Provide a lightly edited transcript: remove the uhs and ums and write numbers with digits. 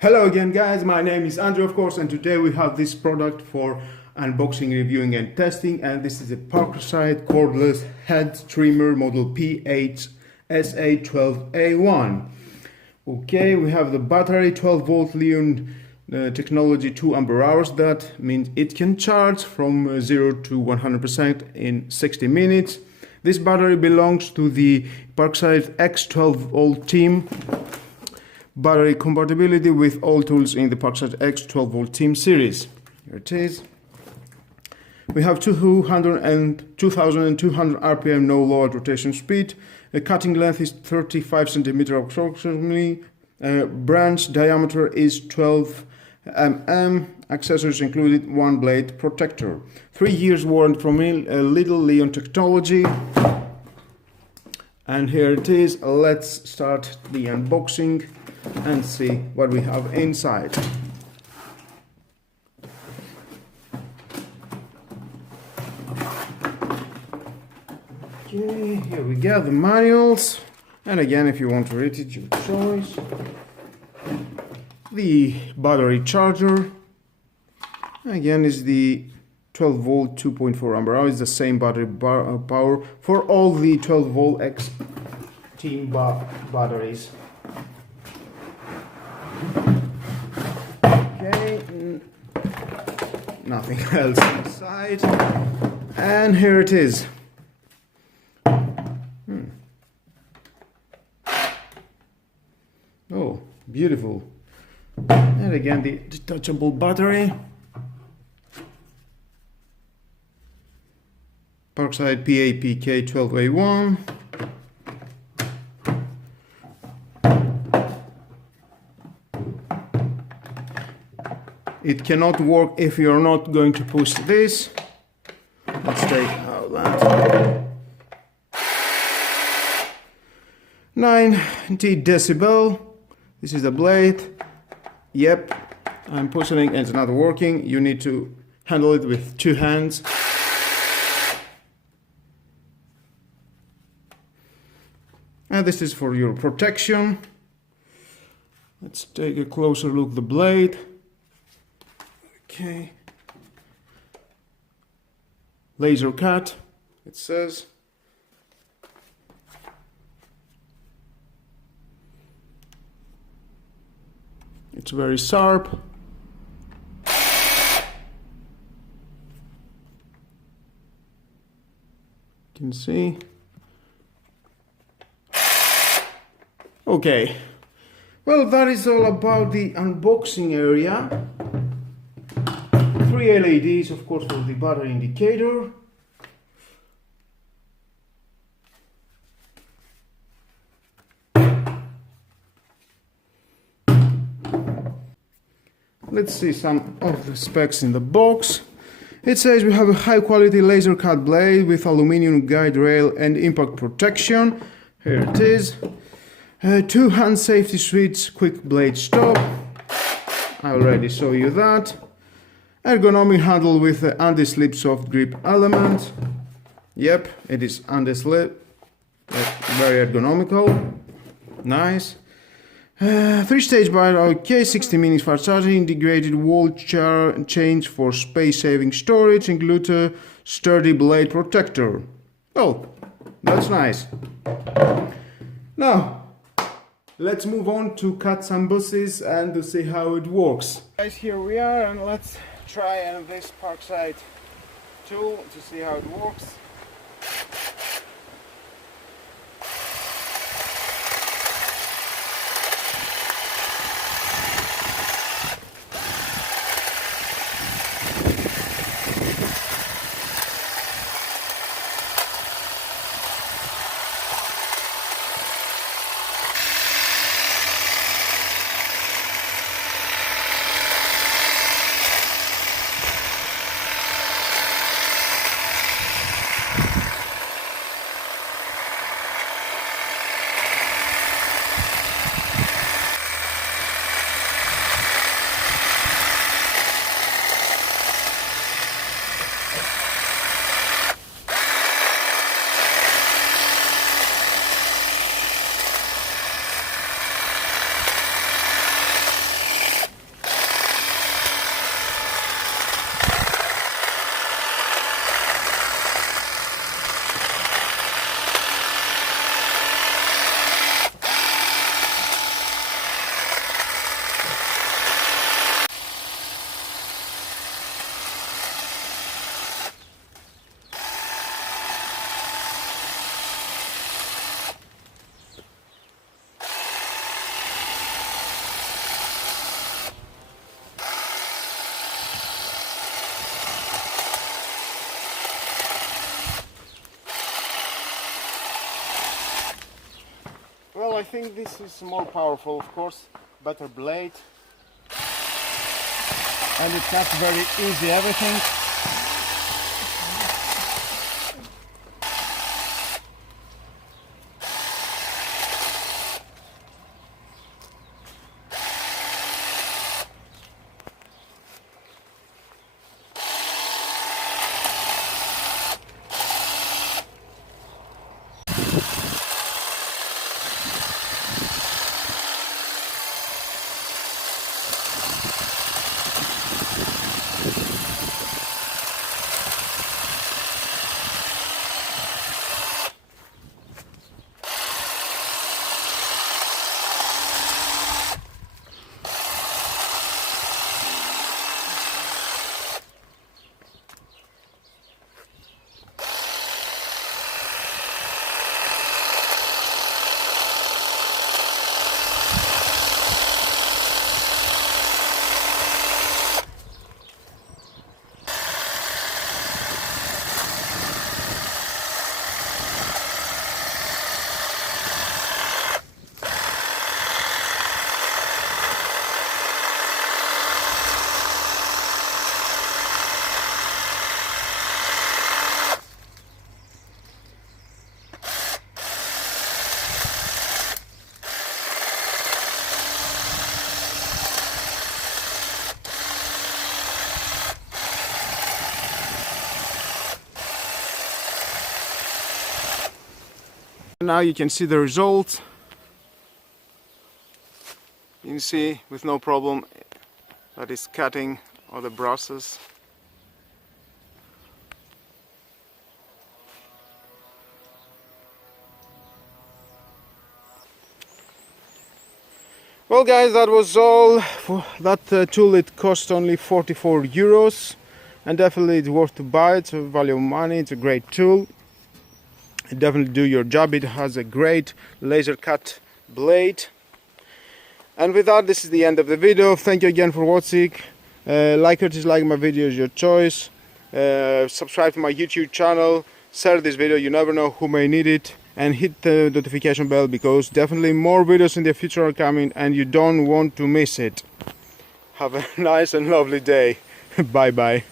Hello again guys, my name is Andrew of course, and today we have this product for unboxing, reviewing and testing, and this is a Parkside Cordless Hedge Trimmer model PHSA 12A1. Okay, we have the battery 12 volt lithium technology 2 ampere hours. That means it can charge from 0 to 100% in 60 minutes. This battery belongs to the Parkside X12 volt team. Battery compatibility with all tools in the Parkside X12 volt team series. Here it is. We have 2200 RPM, no lowered rotation speed. The cutting length is 35 centimeter approximately. Branch diameter is 12 mm. Accessories included: one blade protector. 3 years warranty from lithium-ion technology. And here it is. Let's start the unboxing and see what we have inside. Okay, here we go, the manuals. And again, if you want to read it, your choice. The battery charger. Again, is the 12 volt 2.4 ampere hour. It's the same battery power for all the 12 volt X team batteries. Okay, nothing else inside. And here it is. Oh, beautiful. And again, the detachable battery. Parkside PAPK 12A1. It cannot work if you're not going to push this. Let's take out that. 90 decibel. This is the blade. Yep, I'm pushing it and it's not working. You need to handle it with 2 hands. And this is for your protection. Let's take a closer look at the blade. Okay. Laser cut, it says. It's very sharp. You can see. Okay. Well, that is all about the unboxing area. 3 LEDs, of course, for the battery indicator. Let's see some of the specs in the box. It says we have a high quality laser cut blade with aluminum guide rail and impact protection. Here it is. 2 hand safety switch, quick blade stop. I already showed you that. Ergonomic handle with the anti-slip soft grip element. Yep, it is anti-slip. Very ergonomical. Nice. 3-stage battery, okay, 60 minutes fast charging, integrated wall change for space-saving storage, include a sturdy blade protector. Oh, that's nice. Now, let's move on to cut some buses and to see how it works. Guys, here we are, and let's try this Parkside tool to see how it works. think this is more powerful, of course, better blade, and it cuts very easy everything. Now you can see the result. You can see with no problem that is cutting all the brushes. Well guys, that was all for that tool. It cost only 44 euros and definitely it's worth to buy. It's a value of money. It's a great tool. It definitely do your job. It has a great laser cut blade. And with that, this is the end of the video. Thank you again for watching. Like or dislike my videos, your choice. Subscribe to my YouTube channel. Share this video, you never know who may need it. And hit the notification bell because definitely more videos in the future are coming and you don't want to miss it. Have a nice and lovely day. Bye bye.